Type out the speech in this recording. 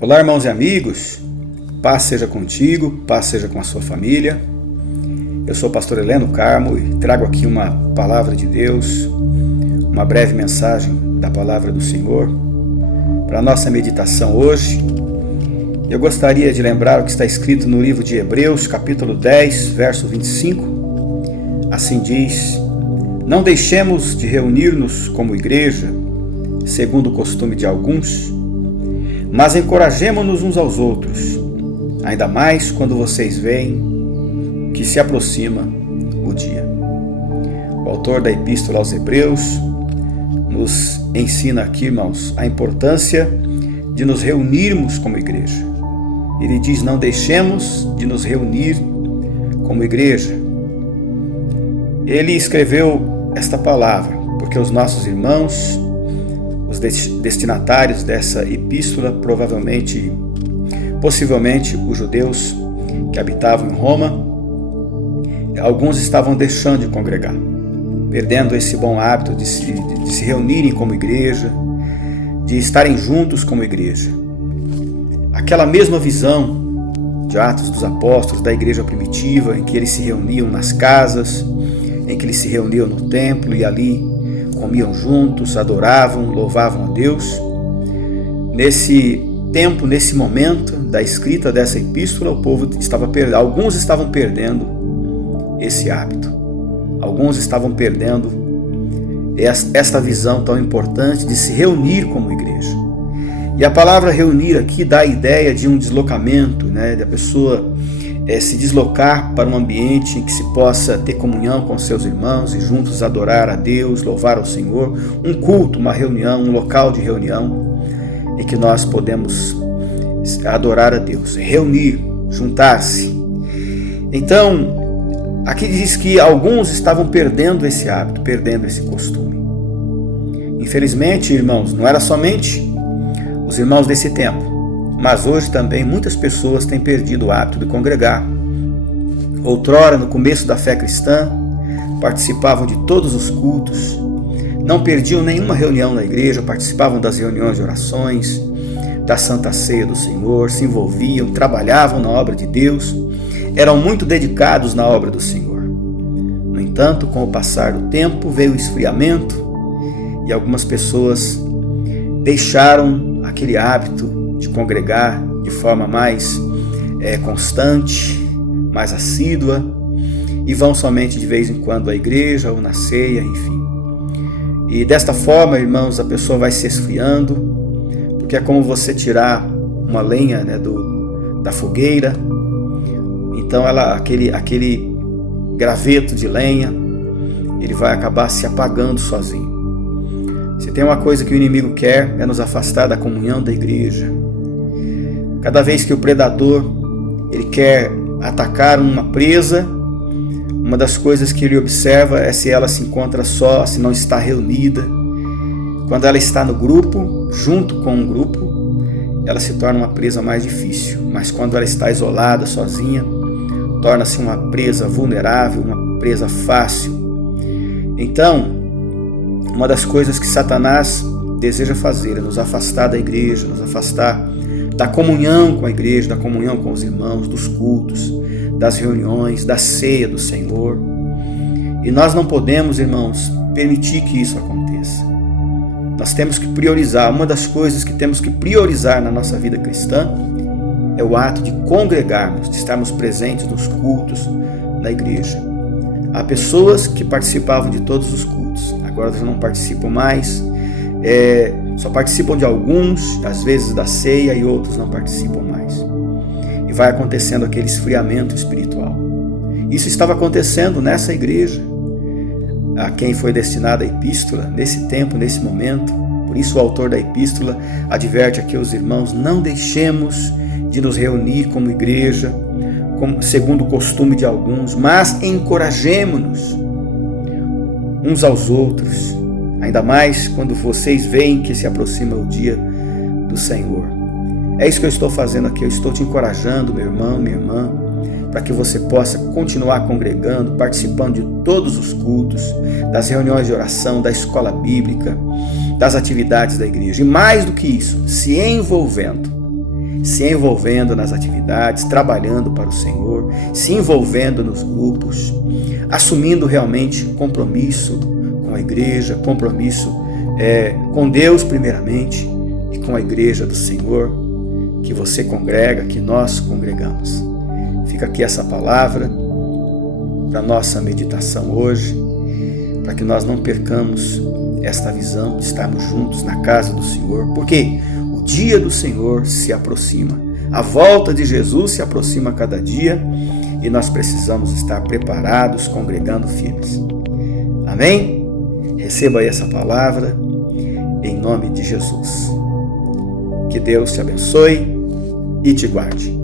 Olá, irmãos e amigos, paz seja contigo, paz seja com a sua família. Eu sou o pastor Heleno Carmo e trago aqui uma palavra de Deus, uma breve mensagem da palavra do Senhor para a nossa meditação hoje. Eu gostaria de lembrar o que está escrito no livro de Hebreus, capítulo 10, verso 25. Assim diz: não deixemos de reunir-nos como igreja, segundo o costume de alguns, mas encorajemo-nos uns aos outros, ainda mais quando vocês veem que se aproxima o dia. O autor da Epístola aos Hebreus nos ensina aqui, irmãos, a importância de nos reunirmos como igreja. Ele diz: não deixemos de nos reunir como igreja. Ele escreveu esta palavra porque os nossos irmãos, os destinatários dessa epístola, possivelmente os judeus que habitavam em Roma, alguns estavam deixando de congregar, perdendo esse bom hábito de se reunirem como igreja, de estarem juntos como igreja. Aquela mesma visão de Atos dos Apóstolos, da igreja primitiva, em que eles se reuniam nas casas, em que eles se reuniam no templo e ali comiam juntos, adoravam, louvavam a Deus. Nesse tempo, nesse momento da escrita dessa epístola, alguns estavam perdendo esse hábito. Alguns estavam perdendo esta visão tão importante de se reunir como igreja. E a palavra reunir aqui dá a ideia de um deslocamento, da pessoa se deslocar para um ambiente em que se possa ter comunhão com seus irmãos e juntos adorar a Deus, louvar ao Senhor, um culto, uma reunião, um local de reunião em que nós podemos adorar a Deus, reunir, juntar-se. Então, aqui diz que alguns estavam perdendo esse hábito, perdendo esse costume. Infelizmente, irmãos, não era somente os irmãos desse tempo, mas hoje também muitas pessoas têm perdido o hábito de congregar. Outrora, no começo da fé cristã, participavam de todos os cultos, não perdiam nenhuma reunião na igreja, participavam das reuniões de orações, da Santa Ceia do Senhor, se envolviam, trabalhavam na obra de Deus, eram muito dedicados na obra do Senhor. No entanto, com o passar do tempo, veio o esfriamento e algumas pessoas deixaram aquele hábito de congregar de forma mais constante, mais assídua, e vão somente de vez em quando à igreja ou na ceia, enfim. E desta forma, irmãos, a pessoa vai se esfriando, porque é como você tirar uma lenha da fogueira. Então aquele graveto de lenha, ele vai acabar se apagando sozinho. Se tem uma coisa que o inimigo quer, é nos afastar da comunhão da igreja. Cada vez que o predador ele quer atacar uma presa, uma das coisas que ele observa é se ela se encontra só, se não está reunida. Quando ela está no grupo, junto com um grupo, ela se torna uma presa mais difícil. Mas quando ela está isolada, sozinha, torna-se uma presa vulnerável, uma presa fácil. Então, uma das coisas que Satanás deseja fazer é nos afastar da igreja, nos afastar da comunhão com a igreja, da comunhão com os irmãos, dos cultos, das reuniões, da ceia do Senhor. E nós não podemos, irmãos, permitir que isso aconteça. Nós temos que priorizar. Uma das coisas que temos que priorizar na nossa vida cristã é o ato de congregarmos, de estarmos presentes nos cultos na igreja. Há pessoas que participavam de todos os cultos, agora já não participam mais, só participam de alguns, às vezes da ceia, e outros não participam mais. E vai acontecendo aquele esfriamento espiritual. Isso estava acontecendo nessa igreja, a quem foi destinada a epístola, nesse tempo, nesse momento. Por isso o autor da epístola adverte aqui aos irmãos: não deixemos de nos reunir como igreja, segundo o costume de alguns, mas encorajemo-nos uns aos outros, ainda mais quando vocês veem que se aproxima o dia do Senhor. É isso que eu estou fazendo aqui, eu estou te encorajando, meu irmão, minha irmã, para que você possa continuar congregando, participando de todos os cultos, das reuniões de oração, da escola bíblica, das atividades da igreja. E mais do que isso, se envolvendo se envolvendo nas atividades, trabalhando para o Senhor, se envolvendo nos grupos, assumindo realmente compromisso com a igreja, compromisso com Deus primeiramente e com a igreja do Senhor, que você congrega, que nós congregamos. Fica aqui essa palavra para nossa meditação hoje, para que nós não percamos esta visão de estarmos juntos na casa do Senhor, porque o dia do Senhor se aproxima, a volta de Jesus se aproxima a cada dia e nós precisamos estar preparados, congregando firmes. Amém? Receba aí essa palavra em nome de Jesus. Que Deus te abençoe e te guarde.